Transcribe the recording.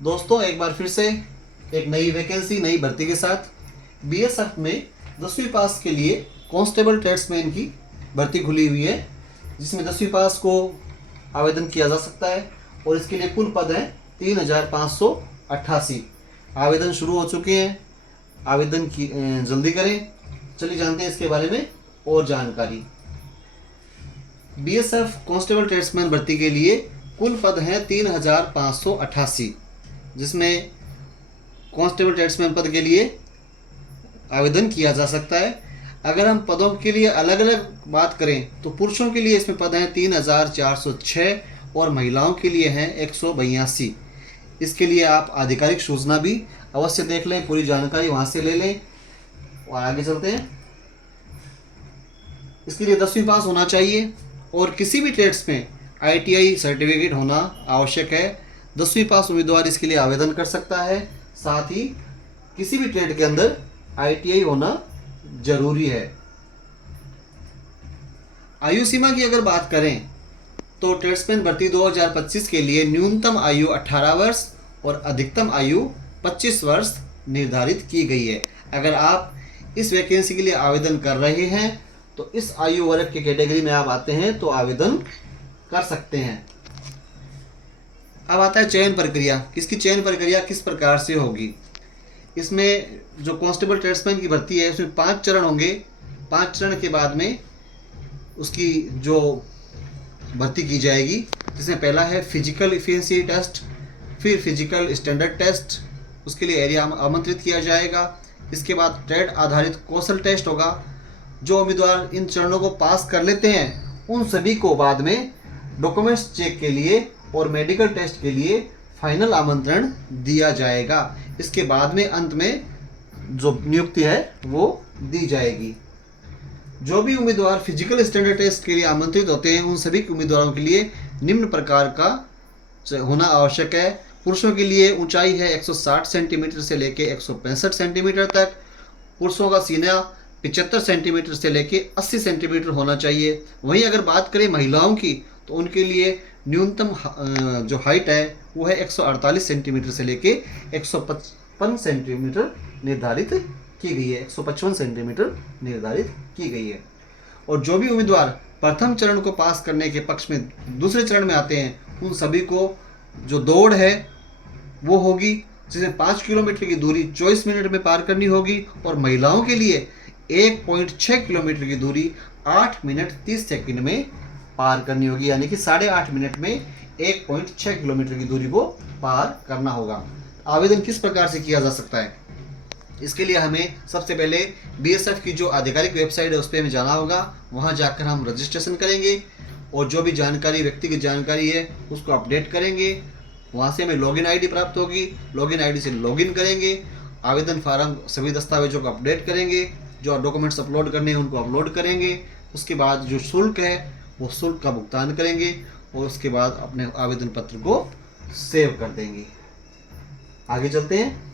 दोस्तों एक बार फिर से एक नई वैकेंसी, नई भर्ती के साथ बीएसएफ में 10वीं पास के लिए कांस्टेबल ट्रेड्समैन की भर्ती खुली हुई है, जिसमें 10वीं पास को आवेदन किया जा सकता है और इसके लिए कुल पद हैं 3588। आवेदन शुरू हो चुके हैं, आवेदन की जल्दी करें। चलिए जानते हैं इसके बारे में और जानकारी। बीएसएफ कांस्टेबल ट्रेड्समैन भर्ती के लिए कुल पद हैं 3588, जिसमें कांस्टेबल ट्रेड्समैन पद के लिए आवेदन किया जा सकता है। अगर हम पदों के लिए अलग अलग बात करें तो पुरुषों के लिए इसमें पद हैं 3406 और महिलाओं के लिए हैं 182। इसके लिए आप आधिकारिक सूचना भी अवश्य देख लें, पूरी जानकारी वहाँ से ले लें। और आगे चलते हैं। इसके लिए 10वीं पास होना चाहिए और किसी भी ट्रेड्स में ITI सर्टिफिकेट होना आवश्यक है। 10वीं पास उम्मीदवार इसके लिए आवेदन कर सकता है। साथ ही किसी भी ट्रेड के अंदर ITI होना जरूरी है। आयु सीमा की अगर बात करें तो ट्रेड्समैन भर्ती 2025 के लिए न्यूनतम आयु 18 वर्ष और अधिकतम आयु 25 वर्ष निर्धारित की गई है। अगर आप इस वैकेंसी के लिए आवेदन कर रहे हैं तो इस आयु वर्ग के कैटेगरी में आप आते हैं तो आवेदन कर सकते हैं। अब आता है चयन प्रक्रिया। इसकी चयन प्रक्रिया किस प्रकार से होगी। इसमें जो कांस्टेबल ट्रेड्समैन की भर्ती है उसमें 5 चरण होंगे। 5 चरण के बाद में उसकी जो भर्ती की जाएगी, जिसमें पहला है फिजिकल इफिशिएंसी टेस्ट, फिर फिजिकल स्टैंडर्ड टेस्ट, उसके लिए एरिया आमंत्रित किया जाएगा। इसके बाद ट्रेड आधारित कौशल टेस्ट होगा। जो उम्मीदवार इन चरणों को पास कर लेते हैं उन सभी को बाद में डॉक्यूमेंट्स चेक के लिए और मेडिकल टेस्ट के लिए फाइनल आमंत्रण दिया जाएगा। इसके बाद में अंत में जो नियुक्ति है वो दी जाएगी। जो भी उम्मीदवार फिजिकल स्टैंडर्ड टेस्ट के लिए आमंत्रित होते हैं उन सभी उम्मीदवारों के लिए निम्न प्रकार का होना आवश्यक है। पुरुषों के लिए ऊंचाई है 160 सेंटीमीटर से लेके 165 सेंटीमीटर तक। पुरुषों का सीना 75 सेंटीमीटर से लेके 80 सेंटीमीटर होना चाहिए। वहीं अगर बात करें महिलाओं की तो उनके लिए न्यूनतम जो हाइट है वो है 148 सेंटीमीटर से लेके 155 सेंटीमीटर निर्धारित की गई है। 155 सेंटीमीटर निर्धारित की गई है। और जो भी उम्मीदवार प्रथम चरण को पास करने के पक्ष में दूसरे चरण में आते हैं उन सभी को जो दौड़ है वो होगी, जिसमें 5 किलोमीटर की दूरी 24 मिनट में पार करनी होगी। और महिलाओं के लिए 1.6 किलोमीटर की दूरी 8 मिनट 30 सेकंड में पार करनी होगी, यानी कि 8.5 मिनट में 1.6 किलोमीटर की दूरी को पार करना होगा। आवेदन किस प्रकार से किया जा सकता है। इसके लिए हमें सबसे पहले BSF की जो आधिकारिक वेबसाइट है उस पर हमें जाना होगा। वहाँ जाकर हम रजिस्ट्रेशन करेंगे और जो भी जानकारी, व्यक्तिगत जानकारी है उसको अपडेट करेंगे। वहाँ से हमें लॉगिन ID प्राप्त होगी। लॉगिन ID से लॉगिन करेंगे। आवेदन फार्म, सभी दस्तावेजों को अपडेट करेंगे। जो डॉक्यूमेंट्स अपलोड करने हैं उनको अपलोड करेंगे। उसके बाद जो शुल्क है वो शुल्क का भुगतान करेंगे और उसके बाद अपने आवेदन पत्र को सेव कर देंगे। आगे चलते हैं।